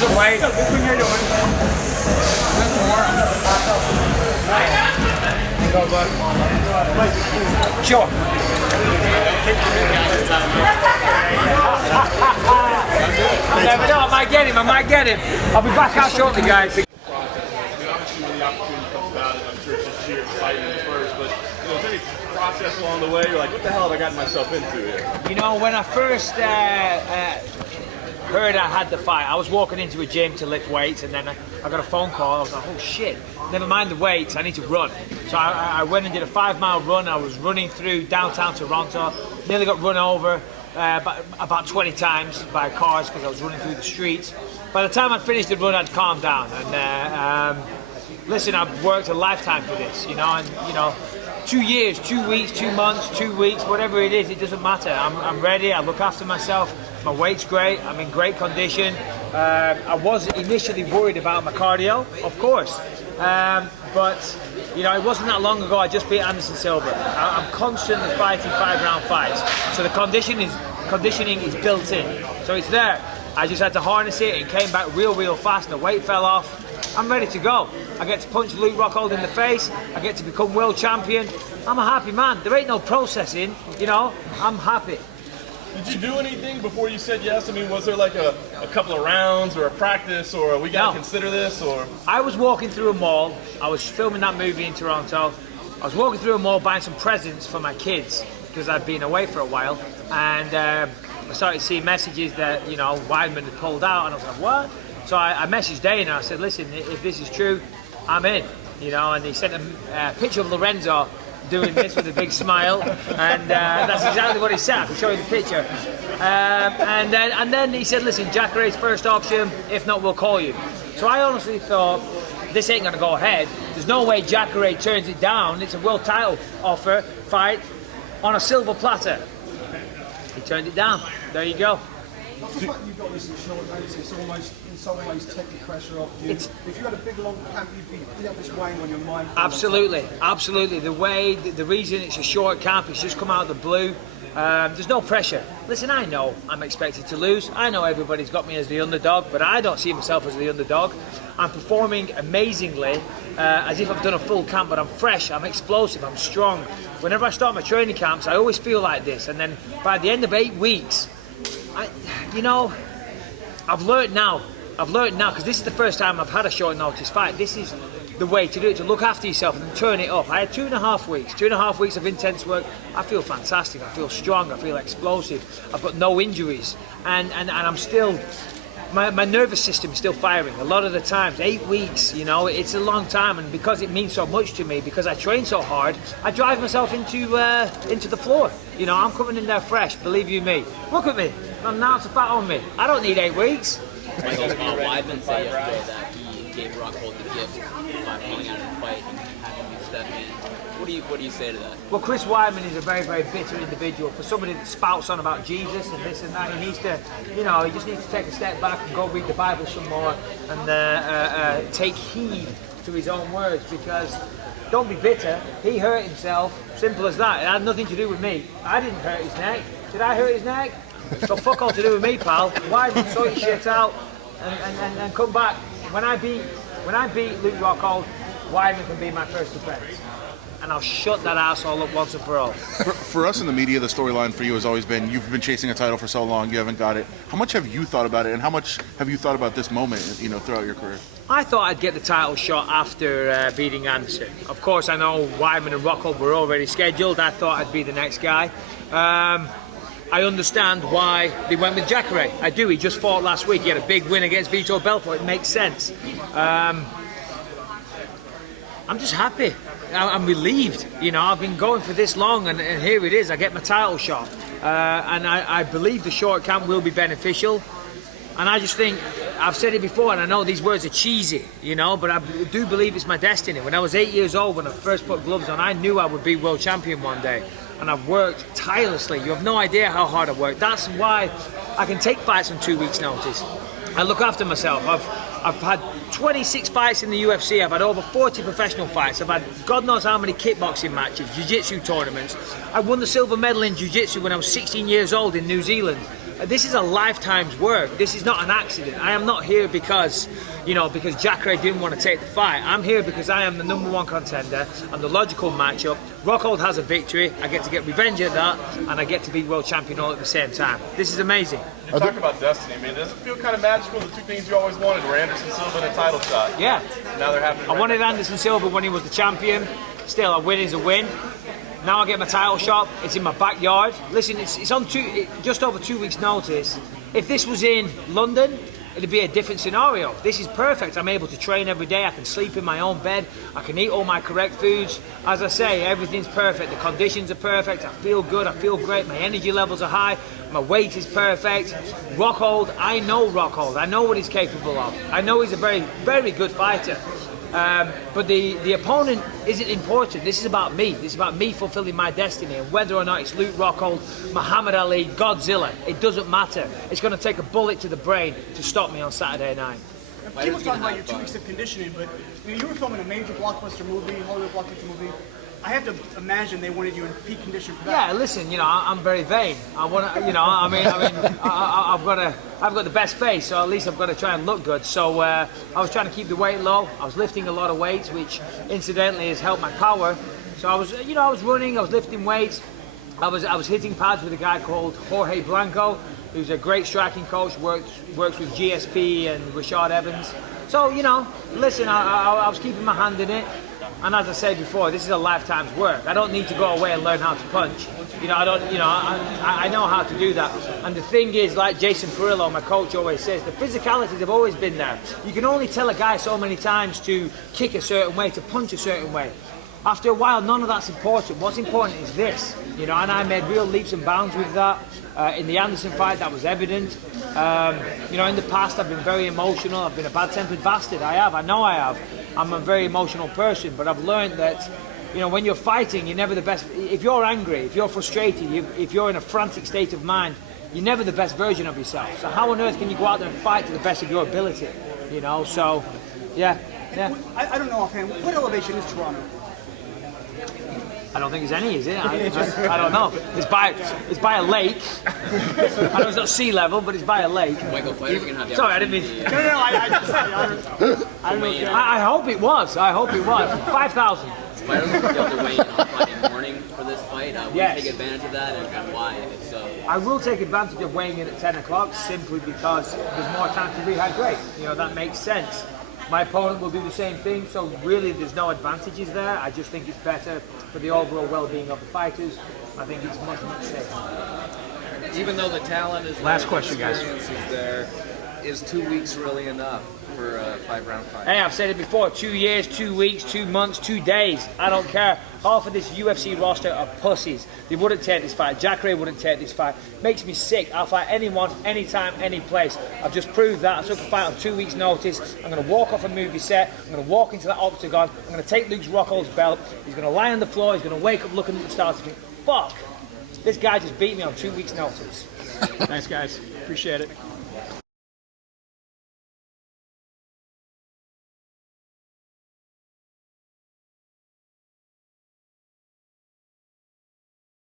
some weight. Bisping, how you doing? That's tomorrow. Go, bud. Sure. I never know. I might get him. I'll be back out shortly, guys. Obviously, when the opportunity comes about it, I'm sure it's just sheer excitement at first, but is there any process along the way? You're like, what the hell have I gotten myself into here? You know, when I first heard I had the fight, I was walking into a gym to lift weights, and then I got a phone call. I was like, oh shit, never mind the weights, I need to run. So I went and did a 5-mile run. I was running through downtown Toronto, nearly got run over about 20 times by cars because I was running through the streets. By the time I'd finished the run, I'd calmed down. And listen, I've worked a lifetime for this, you know, and 2 years, 2 weeks, 2 months, 2 weeks, whatever it is, it doesn't matter. I'm ready, I look after myself, my weight's great, I'm in great condition. I was initially worried about my cardio, of course, but you know, it wasn't that long ago I just beat Anderson Silva. I'm constantly fighting 5-round fights, so the conditioning is built in, so it's there. I just had to harness it, it came back real fast, the weight fell off. I'm ready to go. I get to punch Luke Rockhold in the face. I get to become world champion. I'm a happy man. There ain't no processing, you know. I'm happy. Did you do anything before you said yes? I mean, was there like a couple of rounds or a practice or we got to consider this? Or I was walking through a mall. I was filming that movie in Toronto. I was walking through a mall buying some presents for my kids because I'd been away for a while. And I started seeing messages that, you know, Weidman had pulled out. And I was like, what? So I messaged Dana. I said, listen, if this is true, I'm in. You know, and he sent a picture of Lorenzo doing this with a big smile, and that's exactly what he said. I can show you the picture. And then he said, listen, Jacare's first option. If not, we'll call you. So I honestly thought, this ain't going to go ahead. There's no way Jacare turns it down. It's a world title offer, fight, on a silver platter. He turned it down. There you go. The fact that you got this at short notice almost, in some ways, take the pressure off you. If you had a big long camp, you'd have this weighing on your mind. Absolutely. The reason it's a short camp, it's just come out of the blue. There's no pressure. Listen, I know I'm expected to lose. I know everybody's got me as the underdog, but I don't see myself as the underdog. I'm performing amazingly, as if I've done a full camp, but I'm fresh, I'm explosive, I'm strong. Whenever I start my training camps, I always feel like this, and then by the end of 8 weeks, I've learned now, because this is the first time I've had a short notice fight. This is the way to do it, to look after yourself and turn it up. I had 2.5 weeks of intense work. I feel fantastic, I feel strong, I feel explosive. I've got no injuries, and I'm still, my nervous system is still firing. A lot of the times, 8 weeks, you know, it's a long time, and because it means so much to me, because I train so hard, I drive myself into the floor. You know, I'm coming in there fresh, believe you me. Look at me, I'm now it's a fat on me. I don't need 8 weeks. Weidman said yesterday that he gave Rockhold the gift by pulling out of the fight and having you step in. What do you say to that? Well, Chris Weidman is a very bitter individual. For somebody that spouts on about Jesus and this and that, he needs to, you know, he just needs to take a step back and go read the Bible some more and take heed to his own words, because don't be bitter. He hurt himself, simple as that. It had nothing to do with me. I didn't hurt his neck. Did I hurt his neck? So fuck all to do with me, pal. Weidman, sort your shit out and come back. When I beat Luke Rockhold, Weidman can be my first defense. And I'll shut that asshole up once and for all. For us in the media, the storyline for you has always been, you've been chasing a title for so long, you haven't got it. How much have you thought about it, and how much have you thought about this moment, you know, throughout your career? I thought I'd get the title shot after beating Anderson. Of course, I know Weidman and Rockhold were already scheduled. I thought I'd be the next guy. I understand why they went with Jacare. I do. He just fought last week. He had a big win against Vitor Belfort. It makes sense. I'm just happy. I'm relieved. You know, I've been going for this long, and here it is. I get my title shot. And I believe the short camp will be beneficial. And I just think, I've said it before, and I know these words are cheesy, you know, but I do believe it's my destiny. When I was 8 years old, when I first put gloves on, I knew I would be world champion one day. And I've worked tirelessly. You have no idea how hard I've worked. That's why I can take fights on 2 weeks' notice. I look after myself. I've had 26 fights in the UFC. I've had over 40 professional fights. I've had God knows how many kickboxing matches, jiu-jitsu tournaments. I won the silver medal in jiu-jitsu when I was 16 years old in New Zealand. This is a lifetime's work. This is not an accident. I am not here because, because Jacare didn't want to take the fight. I'm here because I am the #1 contender. I'm the logical matchup. Rockhold has a victory. I get to get revenge at that, and I get to be world champion all at the same time. This is amazing. You talk about destiny, man. Does it feel kind of magical? The two things you always wanted were Anderson Silva and a title shot. Yeah. Now they're happening. I wanted Anderson Silva when he was the champion. Still, a win is a win. Now I get my title shot. It's in my backyard. Listen, it's on just over 2 weeks' notice. If this was in London, it'd be a different scenario. This is perfect. I'm able to train every day. I can sleep in my own bed. I can eat all my correct foods. As I say, everything's perfect. The conditions are perfect. I feel good. I feel great. My energy levels are high. My weight is perfect. Rockhold, I know Rockhold. I know what he's capable of. I know he's a very, very good fighter. But the opponent isn't important. This is about me. This is about me fulfilling my destiny. And whether or not it's Luke Rockhold, Muhammad Ali, Godzilla, it doesn't matter. It's going to take a bullet to the brain to stop me on Saturday night. People talk about your 2 weeks of conditioning, but you were filming a major blockbuster movie, Hollywood blockbuster movie. I have to imagine they wanted you in peak condition for that. Yeah, listen, I'm very vain. I want to, I've got the best face, so at least I've got to try and look good. So I was trying to keep the weight low. I was lifting a lot of weights, which incidentally has helped my power. So I was running, I was lifting weights. I was hitting pads with a guy called Jorge Blanco, who's a great striking coach, works with GSP and Rashad Evans. So, listen, I was keeping my hand in it. And as I said before, this is a lifetime's work. I don't need to go away and learn how to punch. I know how to do that. And the thing is, like Jason Perillo, my coach, always says, the physicalities have always been there. You can only tell a guy so many times to kick a certain way, to punch a certain way. After a while, none of that's important. What's important is this, and I made real leaps and bounds with that. In the Anderson fight, that was evident. In the past, I've been very emotional. I've been a bad-tempered bastard. I know I have. I'm a very emotional person, but I've learned that, when you're fighting, you're never the best. If you're angry, if you're frustrated, if you're in a frantic state of mind, you're never the best version of yourself. So how on earth can you go out there and fight to the best of your ability? So, yeah. I don't know offhand. What elevation is Toronto? I don't think there's any, is it? I don't know. It's by a lake. I know it's not sea level, but it's by a lake. Michael Fighters can have the Sorry, I didn't mean. No, I don't know. I hope it was. 5,000. Fighters will be able to weigh in on Friday morning for this fight. Will Yes. you take advantage of that, and why? If so, I will take advantage of weighing in at 10 o'clock simply because there's more time to rehydrate. That makes sense. My opponent will do the same thing, so really there's no advantages there. I just think it's better for the overall well-being of the fighters. I think it's much, much safer. Even though the talent is Last question, guys. there, is 2 weeks really enough for a 5-round fight? Hey, I've said it before, 2 years, 2 weeks, 2 months, 2 days. I don't care. Half of this UFC roster are pussies. They wouldn't take this fight. Jacare wouldn't take this fight. Makes me sick. I'll fight anyone, anytime, any place. I've just proved that. I took a fight on 2 weeks' notice. I'm going to walk off a movie set. I'm going to walk into that octagon. I'm going to take Luke Rockhold's belt. He's going to lie on the floor. He's going to wake up looking at the stars and think, fuck, this guy just beat me on 2 weeks' notice. Thanks, guys. Appreciate it.